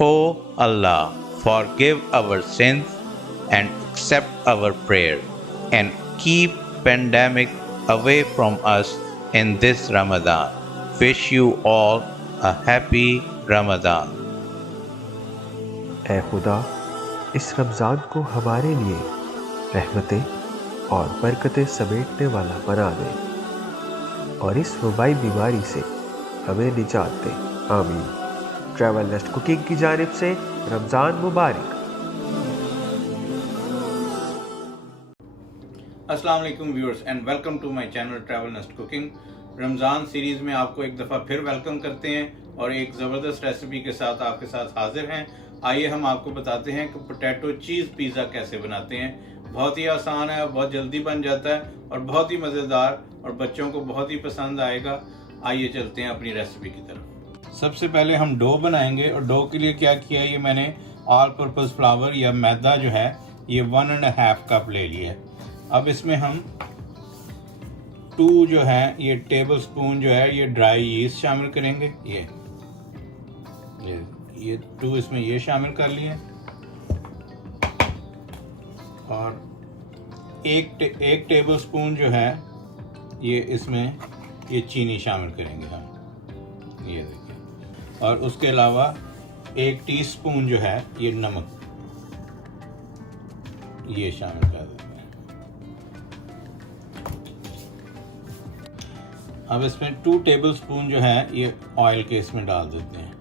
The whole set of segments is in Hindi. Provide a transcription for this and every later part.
O Allah, forgive our sins and accept our prayer and keep pandemic away from us in this Ramadan. Wish you all a happy Ramadan. ऐ खुदा, इस रमज़ान को हमारे लिए रहमतें और बरकतें समेटने वाला बना दे और इस वबाई बीमारी से हमें निजात दे, आमीन। ट्रैवल नेस्ट कुकिंग की जानिब से रमज़ान मुबारक। अस्सलाम वालेकुम viewers and welcome to my channel travel nest cooking. Ramzan series में आपको एक दफ़ा फिर वेलकम करते हैं और एक ज़बरदस्त रेसिपी के साथ आपके साथ हाजिर हैं। आइए हम आपको बताते हैं कि पोटैटो चीज़ पिज़्ज़ा कैसे बनाते हैं। बहुत ही आसान है, बहुत जल्दी बन जाता है और बहुत ही मज़ेदार और बच्चों को बहुत ही पसंद आएगा। आइए चलते हैं अपनी रेसिपी की तरफ। सबसे पहले हम डो बनाएंगे और डो के लिए क्या किया, ये मैंने ऑल पर्पज़ फ्लावर या मैदा जो है ये 1.5 कप ले लिया है। अब इसमें हम 2 जो है ये टेबल स्पून जो है ये ड्राई यीस्ट शामिल करेंगे। ये 2 इसमें ये शामिल कर लिए और एक टेबल स्पून जो है ये इसमें ये चीनी शामिल करेंगे हम, ये देखिए। और उसके अलावा 1 टीस्पून जो है ये नमक ये शामिल कर देते हैं। अब इसमें 2 टेबल स्पून जो है ये ऑयल के इसमें डाल देते हैं।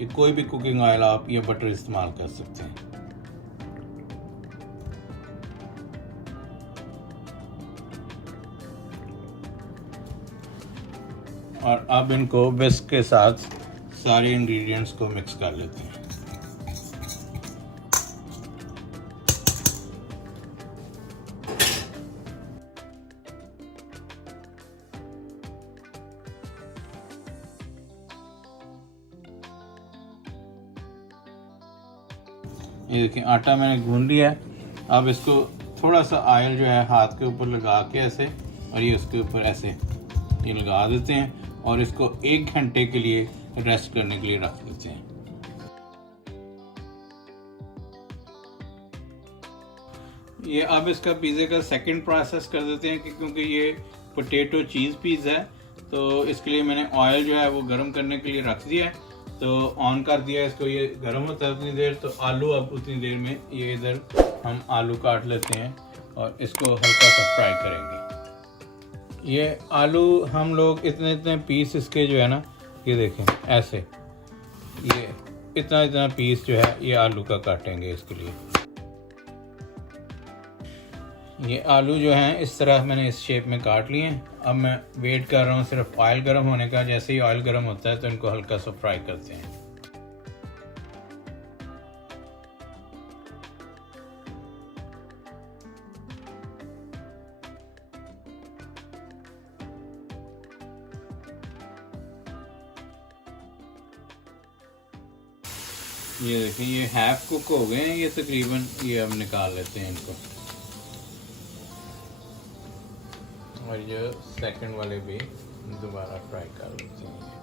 ये कोई भी कुकिंग ऑयल आप ये बटर इस्तेमाल कर सकते हैं। और अब इनको विस्क के साथ सारे इंग्रेडिएंट्स को मिक्स कर लेते हैं। ये देखिए आटा मैंने गूंद लिया है। अब इसको थोड़ा सा ऑयल जो है हाथ के ऊपर लगा के ऐसे और ये उसके ऊपर ऐसे ये लगा देते हैं और इसको 1 घंटे के लिए रेस्ट करने के लिए रख देते हैं। ये अब इसका पिज़्ज़े का सेकंड प्रोसेस कर देते हैं क्योंकि ये पोटैटो चीज़ पिज़्ज़ा है, तो इसके लिए मैंने ऑयल जो है वो गर्म करने के लिए रख दिया है। तो ऑन कर दिया इसको, ये गर्म होता है उतनी देर। तो आलू अब उतनी देर में ये इधर हम आलू काट लेते हैं और इसको हल्का सा फ्राई करेंगे। ये आलू हम लोग इतने पीस इसके जो है ना ये देखें ऐसे, ये इतना पीस जो है ये आलू का काटेंगे इसके लिए। ये आलू जो हैं इस तरह मैंने इस शेप में काट लिए हैं। अब मैं वेट कर रहा हूँ सिर्फ ऑयल गर्म होने का। जैसे ही ऑयल गर्म होता है तो इनको हल्का सा फ्राई करते हैं। ये देखिए ये हाफ कुक हो गए हैं ये तकरीबन। ये अब निकाल लेते हैं इनको और ये सेकंड वाले भी दोबारा फ्राई कर लेते हैं।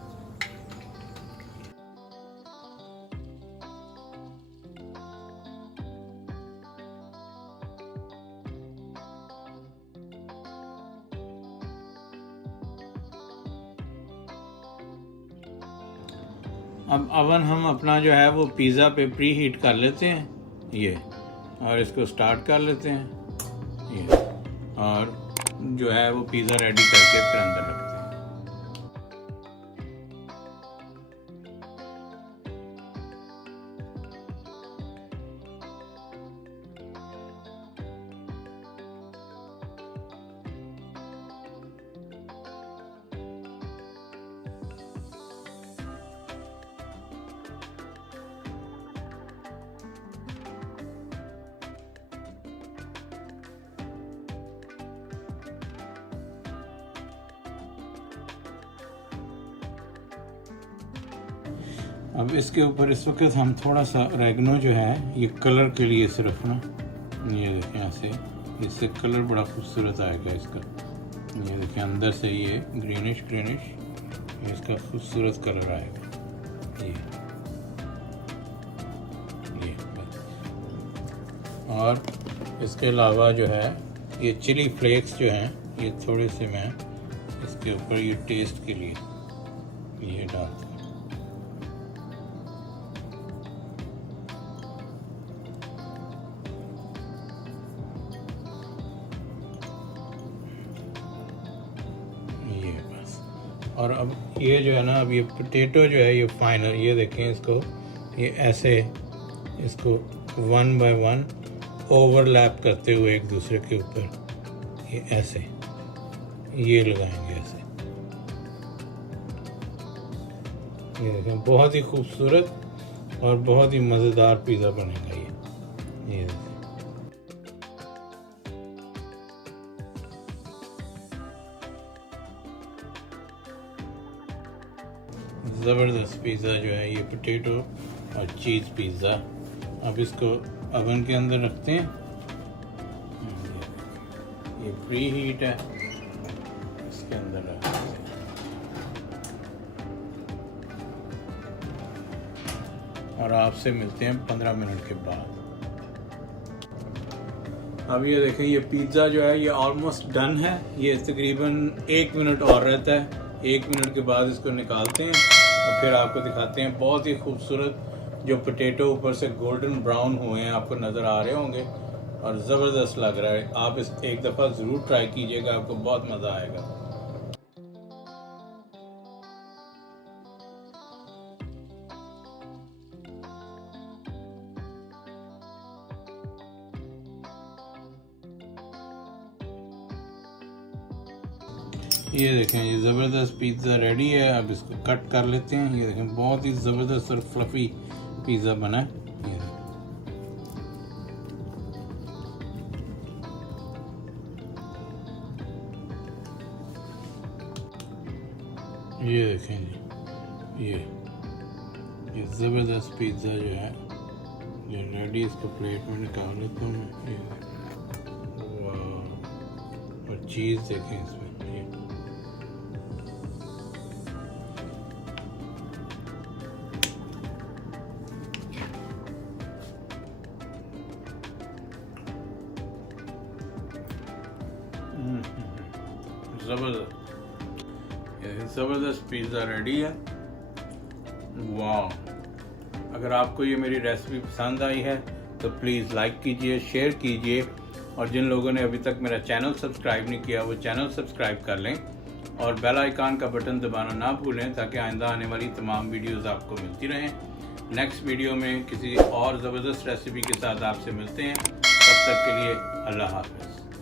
अब अवन हम अपना जो है वो पिज़्ज़ा पे प्री हीट कर लेते हैं ये, और इसको स्टार्ट कर लेते हैं ये, और जो है वो पिज़्ज़ा रेडी करके फिर अंदर रखते हैं। अब इसके ऊपर इस वक्त हम थोड़ा सा रेगनो जो है ये कलर के लिए सिर्फ ना, ये देखें ऐसे, इससे कलर बड़ा खूबसूरत आएगा इसका। ये देखें अंदर से ये ग्रीनिश इसका खूबसूरत कलर आएगा ये। और इसके अलावा जो है ये चिली फ्लेक्स जो हैं ये थोड़े से मैं इसके ऊपर ये टेस्ट के लिए ये डालता हूँ। ये बस। और अब ये जो है ना, अब ये पोटैटो जो है ये फाइनल, ये देखें इसको, ये ऐसे इसको 1 बाय 1 ओवरलैप करते हुए एक दूसरे के ऊपर ये ऐसे ये लगाएंगे ऐसे। ये देखें बहुत ही खूबसूरत और बहुत ही मज़ेदार पिज़्ज़ा बनेगा ये देखें। ज़बरदस्त पिज़्ज़ा जो है ये पोटैटो और चीज़ पिज़्ज़ा। अब इसको ओवन के अंदर रखते हैं। ये प्री हीट है, इसके अंदर रखते हैं। और आपसे मिलते हैं 15 मिनट के बाद। अब ये देखें ये पिज़्ज़ा जो है ये ऑलमोस्ट डन है। ये तकरीबन 1 मिनट और रहता है। 1 मिनट के बाद इसको निकालते हैं और फिर आपको दिखाते हैं। बहुत ही खूबसूरत जो पोटैटो ऊपर से गोल्डन ब्राउन हुए हैं, आपको नज़र आ रहे होंगे और ज़बरदस्त लग रहा है। आप इस एक दफ़ा ज़रूर ट्राई कीजिएगा, आपको बहुत मज़ा आएगा। ये देखें ये ज़बरदस्त पिज़्ज़ा रेडी है। अब इसको कट कर लेते हैं। ये देखें बहुत ही ज़बरदस्त और फ्लफ़ी पिज़्ज़ा बना है। ये देखें जी ये ज़बरदस्त पिज़्ज़ा जो है ये रेडी। इसको प्लेट में निकाल लेता हूँ मैं। वाह, और चीज़ देखें इसमें ज़बरदस्त पिज़्ज़ा रेडी है। वाह, अगर आपको ये मेरी रेसिपी पसंद आई है तो प्लीज़ लाइक कीजिए, शेयर कीजिए और जिन लोगों ने अभी तक मेरा चैनल सब्सक्राइब नहीं किया वो चैनल सब्सक्राइब कर लें और बेल आइकन का बटन दबाना ना भूलें ताकि आइंदा आने वाली तमाम वीडियोस आपको मिलती रहें। नेक्स्ट वीडियो में किसी और ज़बरदस्त रेसिपी के साथ आपसे मिलते हैं। तब तक के लिए अल्लाह हाफ़िज़।